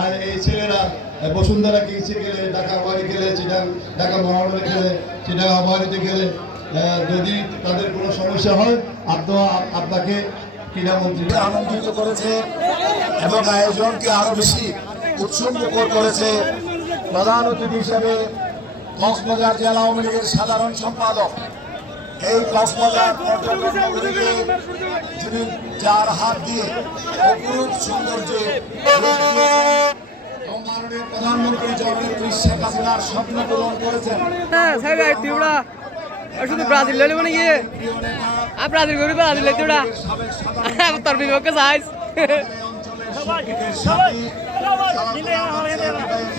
আর এই ছেলেরা বসুন্ধরা গেলে চিটাং আবাহারিতে খেলে যদি তাদের কোনো সমস্যা হয় আপনার আপনাকে ক্রীড়ামন্ত্রী আনন্দিত করেছে এবং আয়োজনকে আরও বেশি উৎসবমুখর করেছে। প্রধান অতিথি হিসেবে কক্সবাজার জেলা আওয়ামী লীগের সাধারণ সম্পাদক। এই কক্সবাজার পর্যটন নগরীকে যিনি যার হাত দিয়ে অপরূপ সৌন্দর্যে মাননীয় প্রধানমন্ত্রী জননেত্রী শেখ হাসিনার স্বপ্ন পূরণ করেছেন। হ্যাঁ সাহেব আইতি ওটা শুধু ব্রাজিল লইলে মানে আর ব্রাজিল করি ব্রাজিল লইতে ওটা সাবেক সাধারণ তোর বিপক্ষে যাইস এই অঞ্চলের শিল্পীদের সাথে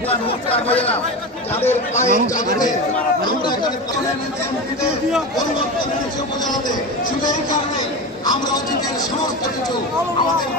মুক্তা হয়ে না যাদের পায়ের জাদুতে আমরা এখানে পরিবর্তন এনেছি উপজেলাতে। শুধু কারণে আমরা অতীতের সমস্ত কিছু আমাদের